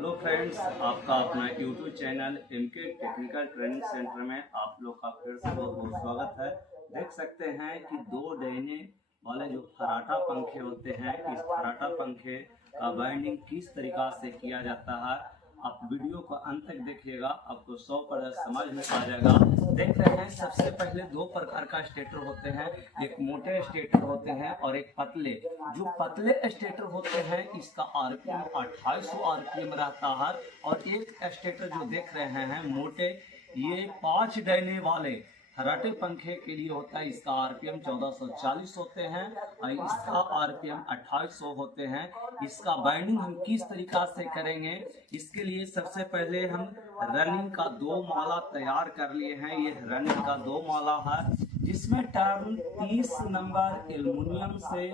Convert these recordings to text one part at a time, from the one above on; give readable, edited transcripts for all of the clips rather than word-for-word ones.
Hello friends, आपका अपना YouTube channel MK technical training centre में आप लोग का फिर से बहुत बहुत स्वागत है। देख सकते हैं कि दो डैने वाले जो फराटा पंखे होते हैं, इस फराटा पंखे का बाइंडिंग किस तरीका से किया जाता है, आप वीडियो को अंत तक देखिएगा, आपको 100% समझ में आ जाएगा। देख रहे हैं, सबसे पहले दो प्रकार का स्टेटर होते हैं, एक मोटे स्टेटर होते हैं और एक पतले। जो पतले स्टेटर होते हैं इसका आरपीएम 2800 आरपीएम रहता है, और एक स्टेटर जो देख रहे हैं मोटे, ये 5 डैने वाले फराटे पंखे के लिए होता है। इसका आरपीएम 1440 होते हैं और इसका आरपीएम 2800 होते हैं। इसका बाइंडिंग हम किस तरीका से करेंगे, इसके लिए सबसे पहले हम रनिंग का 2 माला तैयार कर लिए हैं। ये रनिंग का 2 माला है, जिसमें टर्न 30 नंबर एल्युमिनियम से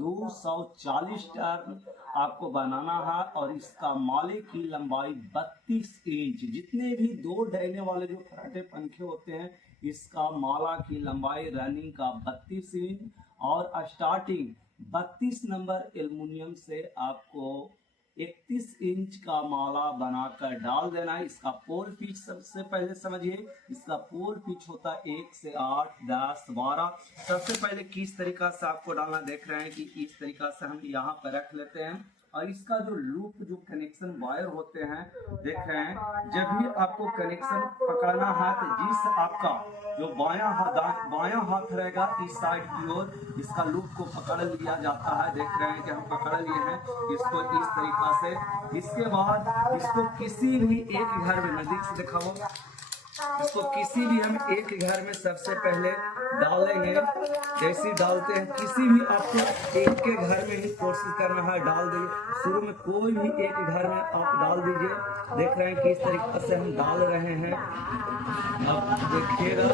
240 टर्न आपको बनाना है, और इसका माले की लंबाई 32 इंच। जितने भी दो डैने वाले जो फराटे पंखे होते हैं, इसका माला की लंबाई रनिंग का 32 इंच और स्टार्टिंग 32 नंबर एल्युमिनियम से आपको 31 इंच का माला बनाकर डाल देना है। इसका पोल पिच सबसे पहले समझिए, इसका पोल पिच होता है 1 से 8, 10, 12। सबसे पहले किस तरीका से आपको डालना देख रहे हैं कि इस तरीका से हम यहाँ पर रख लेते हैं, और इसका जो लूप जो कनेक्शन वायर होते हैं देख रहे हैं, जब भी आपको कनेक्शन पकड़ना है तो जिस आपका जो बायां हाथ रहेगा इस साइड की ओर इसका लूप को पकड़ लिया जाता है। देख रहे हैं कि हम पकड़ लिए हैं इसको इस तरीका से। इसके बाद इसको किसी भी एक घर में, नजदीक से दिखाओ, इसको किसी भी हम एक घर में सबसे पहले डालेंगे। जैसे डालते हैं किसी भी आपको एक के घर में ही कोशिश करना है, डाल दीजिए। शुरू में कोई भी एक घर में आप डाल दीजिए। देख रहे हैं किस तरीके से हम डाल रहे हैं, आप देखिएगा।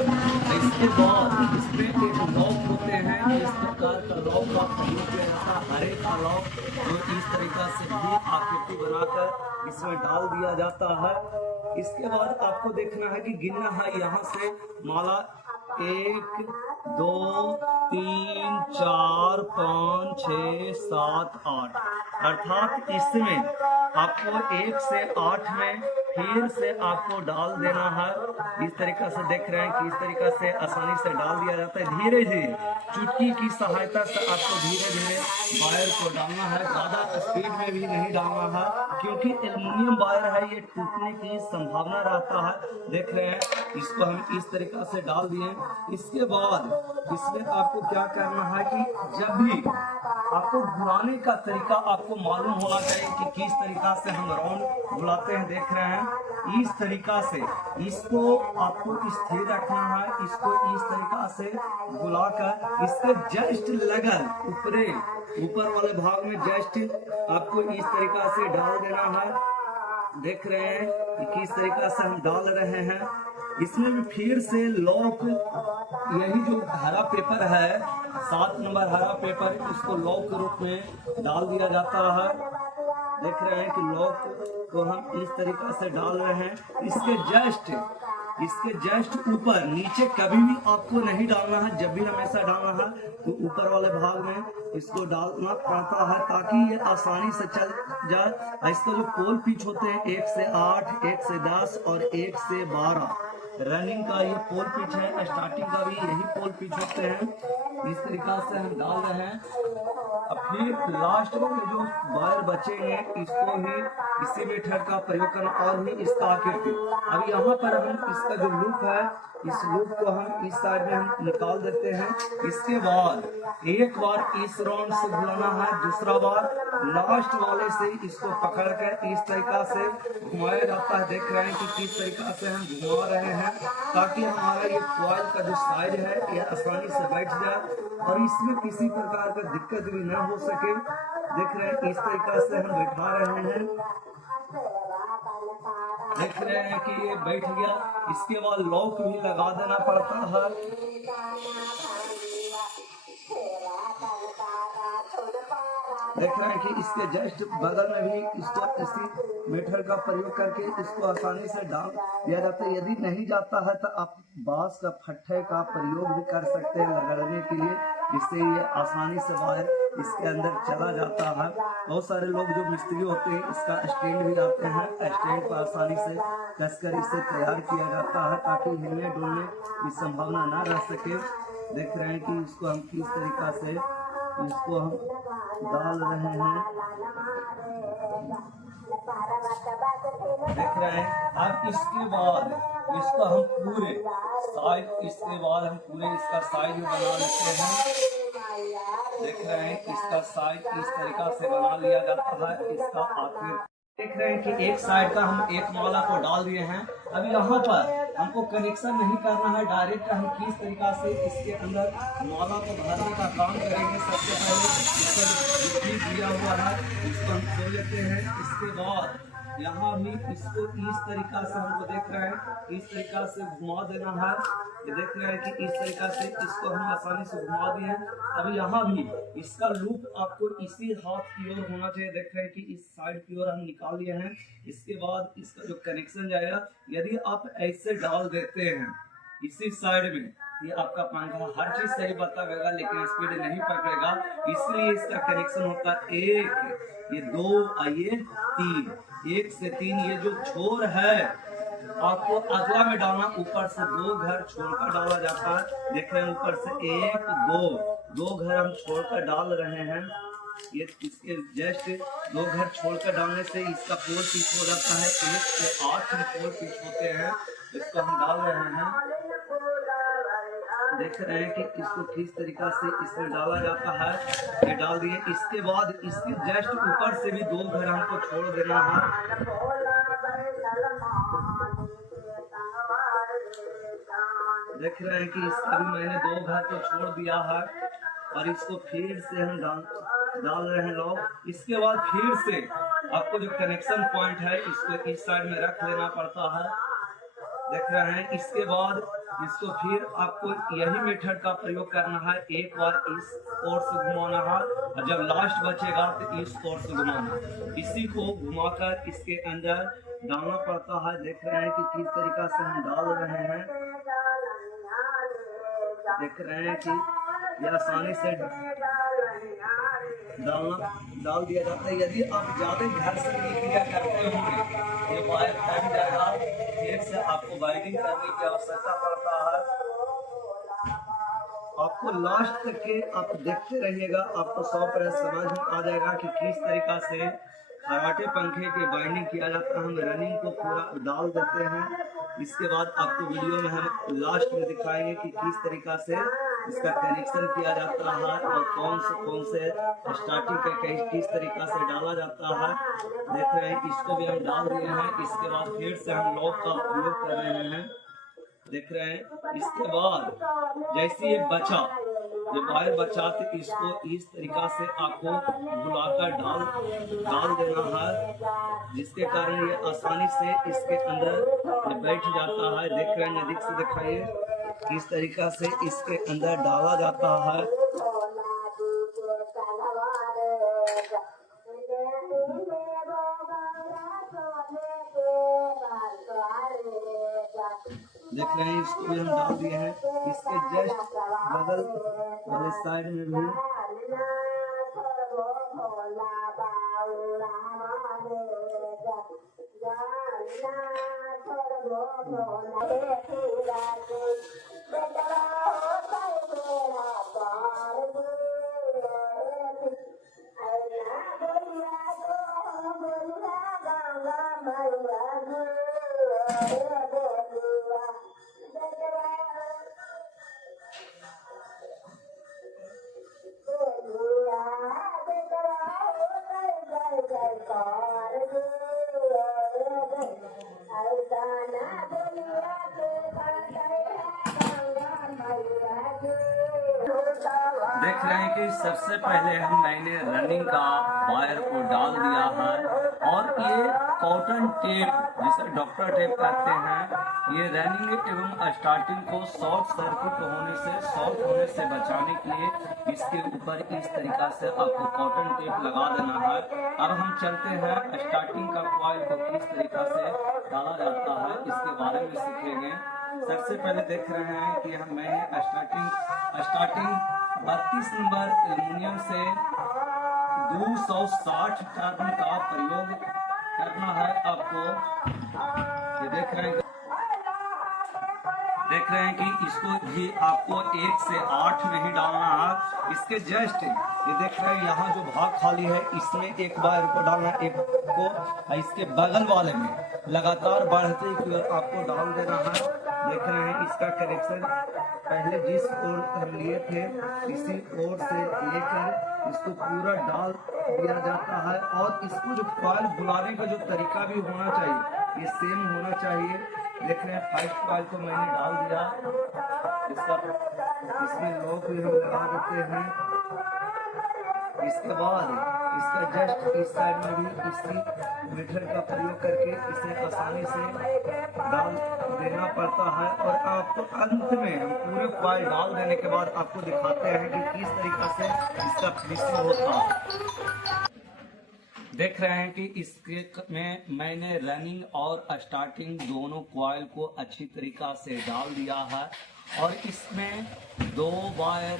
इसके बाद इसमें एक लॉक होते हैं, इस प्रकार का लॉक का प्रयोग किया जाता है, हरे का लॉक, जो इस तरीका से भी आकृति बनाकर इसमें डाल दिया जाता है। इसके बाद आपको देखना है कि गिनना है यहाँ से माला 1, 2, 3, 4, 5, 6, 7, 8, अर्थात इसमें आपको 1 से 8 में फिर से आपको डाल देना है। इस तरीका से देख रहे हैं कि इस तरीका से आसानी से डाल दिया जाता है। धीरे धीरे चुटकी की सहायता से आपको धीरे धीरे वायर को डालना है, ज्यादा स्पीड में भी नहीं डालना है, क्योंकि एल्युमिनियम वायर है, ये टूटने की संभावना रहता है। देख रहे हैं, इसको हम इस तरीका से डाल दिए। इसके बाद इसमें आपको क्या करना है कि जब भी आपको घुमाने का तरीका आपको मालूम होना चाहिए कि किस तरीका से हम राउंड घुलाते हैं। देख रहे हैं इस तरीका से इसको आपको स्थिर रखना है, इसको इस तरीका से घुलाकर इसके जस्ट लगल ऊपर वाले भाग में जस्ट आपको इस तरीका से डाल देना है। देख रहे हैं कि किस तरीका से हम डाल रहे हैं। इसमें भी फिर से लॉक, यही जो हरा पेपर है 7 नंबर हरा पेपर, इसको लॉक के रूप में डाल दिया जाता है। देख रहे हैं कि लॉक को हम इस तरीका से डाल रहे हैं। इसके जस्ट ऊपर, नीचे कभी भी आपको नहीं डालना है। जब भी हमेशा डालना है तो ऊपर वाले भाग में इसको डालना पड़ता है, ताकि ये आसानी से चल जाए। इसका जो पोल पिच होते हैं 1 से 8, 1 से 10 और 1 से 12 रनिंग का ये पोल पिच है। स्टार्टिंग का भी यही पोल पिच होते हैं। इस तरीका से हम डाल रहे हैं। अब फिर लास्ट में जो वायर बचेंगे इसको ही इसी मेथड का प्रयोग करना, और भी इसका आकृति। अब यहाँ पर हम इसका जो लूप है, इस लूप को हम इस साइड में हम निकाल देते हैं। इसके बाद एक बार इस राउंड से घुमाना है, दूसरा बार लास्ट वाले से इसको पकड़ कर इस तरीका से घुमाया जाता है। देख रहे हैं कि किस तरीका से हम घुमा रहे हैं, ताकि हमारा ये कॉइल का जो साइज है ये आसानी से बैठ जाए और इसमें किसी प्रकार का दिक्कत भी न हो सके। देख रहे हैं इस तरीका से हम बैठा रहे हैं। देख रहे हैं कि ये बैठ गया। इसके बाद लॉक भी लगा देना पड़ता है। देख रहे हैं कि इसके जस्ट बगल में भी इसको इसी मेथड का प्रयोग करके इसको आसानी से डाल दिया जाता है। यदि नहीं जाता है तो आप बांस का फट्टे का प्रयोग भी कर सकते हैं रगड़ने के लिए, जिससे ये आसानी से वायर इसके अंदर चला जाता है। बहुत सारे लोग जो मिस्त्री होते हैं इसका स्टैंड भी आते हैं, स्टैंड पर आसानी से कसकर इसे तैयार किया जाता है ताकि हिलने डुलने की संभावना ना रह सके। देख रहे हैं कि इसको हम किस तरीका से इसको हम डाल रहे हैं, देख रहे हैं। अब इसके बाद इसको हम पूरे साइड, इसके बाद हम पूरे इसका साइज बना लेते हैं। देख रहे हैं इसका साइज इस तरीका से बना लिया जाता है। इसका आखिर देख रहे हैं कि एक साइड का हम एक माला को डाल दिए हैं। अभी यहाँ पर हमको कनेक्शन नहीं करना है, डायरेक्ट हम किस तरीका से इसके अंदर माला को भरने का काम करेंगे। सबसे पहले इसको दिया हुआ है इसको हम खोल लेते हैं। इसके बाद यहाँ भी इसको इस तरीका से हमको देख रहे हैं इस तरीका से घुमा देना है। ये देख रहे हैं कि इस तरीका से इसको हम आसानी से घुमा दिए। अभी यहाँ भी इसका लूप आपको इसी हाथ की ओर होना चाहिए। देख रहे हैं कि इस साइड की ओर हम निकाल लिए हैं। इसके बाद इसका जो कनेक्शन जाएगा, यदि आप ऐसे डाल देते हैं इसी साइड में, ये आपका पंखा हर चीज सही बताएगा लेकिन स्पीड नहीं पकड़ेगा। इसलिए इसका कनेक्शन होता है एक, ये दो, ये तीन, 1 से 3। ये जो छोर है आपको अगला में डालना, ऊपर से 2 घर छोड़कर डाला जाता है। देख रहे हैं ऊपर से 1 2 घर हम छोड़कर डाल रहे हैं। ये इसके जस्ट 2 घर छोड़कर डालने से इसका पोल पिच हो जाता है। 1 से 8 पोल पिच होते हैं। इसको हम डाल रहे हैं। देख रहे हैं कि इसको किस तरीका से इसमें डाला जाता है। ये डाल दिए। इसके बाद इसके जस्ट ऊपर से भी 2 घर हमको छोड़ देना है। देख रहे हैं कि इसका भी मैंने 2 घर तो छोड़ दिया है और इसको फिर से हम डाल रहे हैं लोग। इसके बाद फिर से आपको जो कनेक्शन पॉइंट है इसको इस साइड में रख लेना पड़ता है। देख रहे हैं। इसके बाद इसको फिर आपको यही मेथड का प्रयोग करना है। एक बार इस ओर से घुमाना है और जब लास्ट बचेगा तो इस ओर से घुमाना। इसी को घुमाकर इसके अंदर डालना पड़ता है। देख रहे हैं कि किस तरीका से हम डाल रहे हैं। देख रहे हैं कि यह आसानी से डाल दिया जाता है। यदि आप ज्यादा घर से क्रिया करते होंगे ये वायर फट जाएगा, फिर से आपको वायरिंग करने की आवश्यकता पड़ता है। आपको लास्ट तक के आप देखते रहिएगा, आपको 100% समझ में आ जाएगा कि किस तरीका से खराटे पंखे के बाइंडिंग किया जाता है। हम रनिंग को पूरा डाल देते हैं। इसके बाद आपको वीडियो में हम लास्ट में दिखाएंगे कि किस तरीका से इसका कनेक्शन किया जाता है और कौन से स्टार्टिंग का किस तरीका से डाला जाता है। देख रहे हैं इसको भी हम डाल दिए हैं। इसके बाद फिर से हम लॉक का उपयोग कर रहे हैं। देख रहे हैं। इसके बाद जैसे ये बचा, ये वायर बचा तो इसको इस तरीका से आपको बुलाकर डाल देना है, जिसके कारण ये आसानी से इसके अंदर बैठ जाता है। देख रहे हैं, नजदीक से दिखाइए किस तरीका से इसके अंदर डाला जाता है। देख रहे हैं इसको भी हम डाल दिए हैं। इसके जस्ट बगल वाले साइड में भी देख रहे हैं कि सबसे पहले मैंने रनिंग का वायर को डाल दिया है और ये कॉटन टेप जिसे डॉक्टर टेप कहते हैं, ये रनिंग एवं स्टार्टिंग को शॉर्ट सर्किट होने से बचाने के लिए इसके ऊपर इस तरीका से आपको कॉटन टेप लगा देना है। अब हम चलते हैं स्टार्टिंग का कॉइल को किस तरीका से डाला जाता है इसके बारे में सीखेंगे। सबसे पहले देख रहे हैं कि मैंने स्टार्टिंग 32 नंबर एल्यूमिनियम से 260 टर्न का प्रयोग करना है आपको। ये देख रहे हैं कि इसको भी आपको 1 से 8 में ही डालना है। इसके जस्ट ये देख रहे हैं यहाँ जो भाग खाली है इसमें एक बार को डालना, एक को इसके बगल वाले में लगातार बढ़ते हुए आपको डाल देना है। देख रहे हैं इसका कनेक्शन पहले जिस ओर हम लिए थे इसी ओर से लेकर इसको पूरा डाल दिया जाता है। और इसको जो कॉइल बुलाने का जो तरीका भी होना चाहिए ये सेम होना चाहिए। देख रहे हैं 5 कॉइल को मैंने डाल दिया, इसमें लॉक भी हम लगा देते हैं। इसके बाद इसका जस्ट इस साइड में भी इसी मीटर का प्रयोग करके इसे आसानी से डाल देना पड़ता है। और आपको अंत में हम पूरे कॉइल डाल देने के बाद आपको दिखाते हैं कि किस तरीके से इसका फिनिशिंग होता है। देख रहे हैं कि इसके में मैंने रनिंग और स्टार्टिंग दोनों कॉइल को अच्छी तरीका से डाल दिया है। और इसमें 2 वायर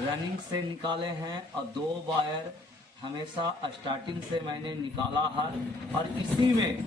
रनिंग से निकाले हैं और 2 वायर हमेशा स्टार्टिंग से मैंने निकाला है। और इसी में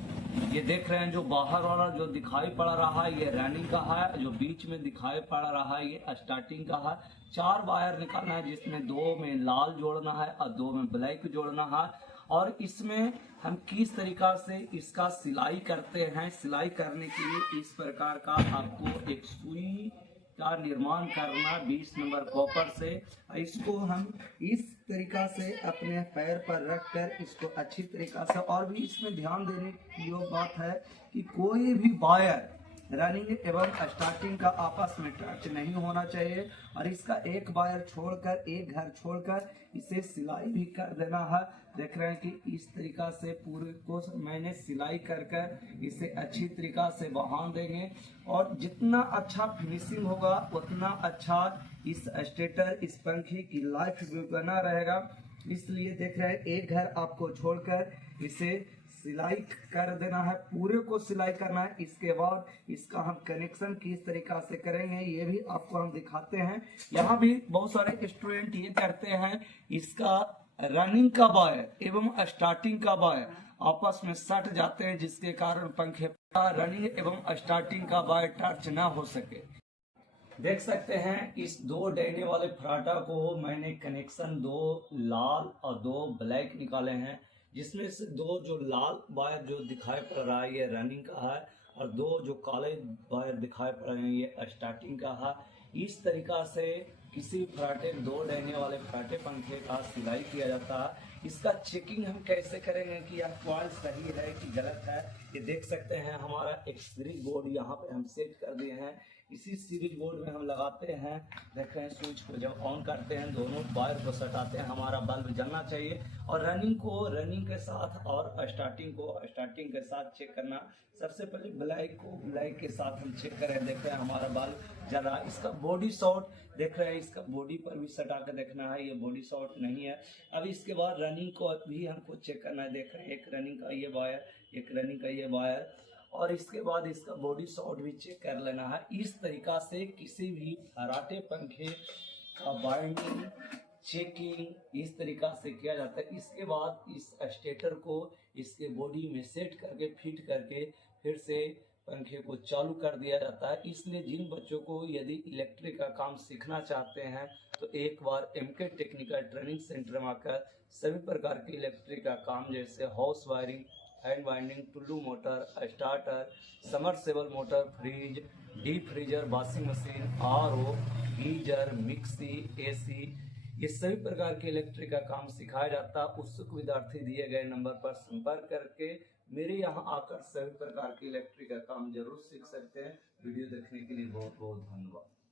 ये देख रहे हैं जो बाहर वाला जो दिखाई पड़ रहा है ये रनिंग का है, जो बीच में दिखाई पड़ रहा है ये स्टार्टिंग का है। 4 वायर निकालना है जिसमें 2 में लाल जोड़ना है और 2 में ब्लैक जोड़ना है। और इसमें हम किस तरीका से इसका सिलाई करते हैं, सिलाई करने के लिए इस प्रकार का आपको एक सुई का निर्माण करना 20 नंबर कॉपर से। इसको हम इस तरीका से अपने पैर पर रखकर इसको अच्छी तरीका से, और भी इसमें ध्यान देने की योग बात है कि कोई भी वायर रनिंग एवं स्टार्टिंग का आपस में टच नहीं होना चाहिए। और इसका एक वायर छोड़कर एक घर छोड़कर इसे सिलाई भी कर देना है। देख रहे हैं कि इस तरीका से पूरे को मैंने सिलाई कर इसे अच्छी तरीका से बांध देंगे। और जितना अच्छा फिनिशिंग होगा उतना अच्छा इस स्टेटर इस पंखे की लाइफ भी बना रहेगा। इसलिए देख रहे हैं एक घर आपको छोड़कर इसे सिलाई कर देना है, पूरे को सिलाई करना है। इसके बाद इसका हम कनेक्शन किस तरीका से करेंगे ये भी आपको हम दिखाते हैं। यहाँ भी बहुत सारे स्टूडेंट ये करते हैं, इसका रनिंग का वायर एवं स्टार्टिंग का वायर आपस में सट जाते हैं जिसके कारण पंखे का रनिंग एवं स्टार्टिंग का वायर टच ना हो सके। देख सकते हैं इस 2 डैने वाले फराटा को मैंने कनेक्शन 2 लाल और 2 ब्लैक निकाले हैं, जिसमें से 2 जो लाल वायर जो दिखाई पड़ रहा है ये रनिंग का है और 2 जो काले वायर दिखाई पड़ रहे हैं ये स्टार्टिंग का है। इस तरीका से किसी फराटे 2 डैने वाले फराटे पंखे का सिलाई किया जाता है। इसका चेकिंग हम कैसे करेंगे कि यह कॉइल सही है कि गलत है। ये देख सकते हैं हमारा एक सीरीज बोर्ड यहाँ पे हम सेट कर दिए हैं। इसी सीरीज बोर्ड में हम लगाते हैं, देख रहे हैं स्विच को जब ऑन करते हैं दोनों वायर को सटाते हैं, हमारा बल्ब जलना चाहिए। और रनिंग को रनिंग के साथ और स्टार्टिंग को स्टार्टिंग के साथ चेक करना। सबसे पहले ब्लैक को ब्लैक के साथ हम चेक करें, देख रहे हैं हमारा बल्ब जल रहा है। इसका बॉडी शॉर्ट देख रहे हैं, इसका बॉडी पर भी सटा कर देखना है, ये बॉडी शॉर्ट नहीं है। अब इसके बाद रनिंग को भी हमको चेक करना है, देख रहे हैं एक रनिंग का ये वायर, एक रनिंग का ये वायर, और इसके बाद इसका बॉडी शॉर्ट भी चेक कर लेना है। इस तरीका से किसी भी फराटे पंखे का वायरिंग चेकिंग इस तरीका से किया जाता है। इसके बाद इस स्टेटर को इसके बॉडी में सेट करके फिट करके फिर से पंखे को चालू कर दिया जाता है। इसलिए जिन बच्चों को यदि इलेक्ट्रिक का काम सीखना चाहते हैं तो एक बार एमके टेक्निकल ट्रेनिंग सेंटर में आकर सभी प्रकार के इलेक्ट्रिक का काम जैसे house wiring, hand winding, Tullu motor, starter, submersible motor, fridge, deep freezer, washing machine, RO, geyser, mixie, AC, ये सभी प्रकार के इलेक्ट्रिक का काम सिखाया जाता है। उत्सुक विद्यार्थी दिए गए नंबर पर संपर्क करके मेरे यहाँ आकर सभी प्रकार के इलेक्ट्रिक का काम जरूर सीख सकते हैं। वीडियो देखने के लिए बहुत बहुत धन्यवाद।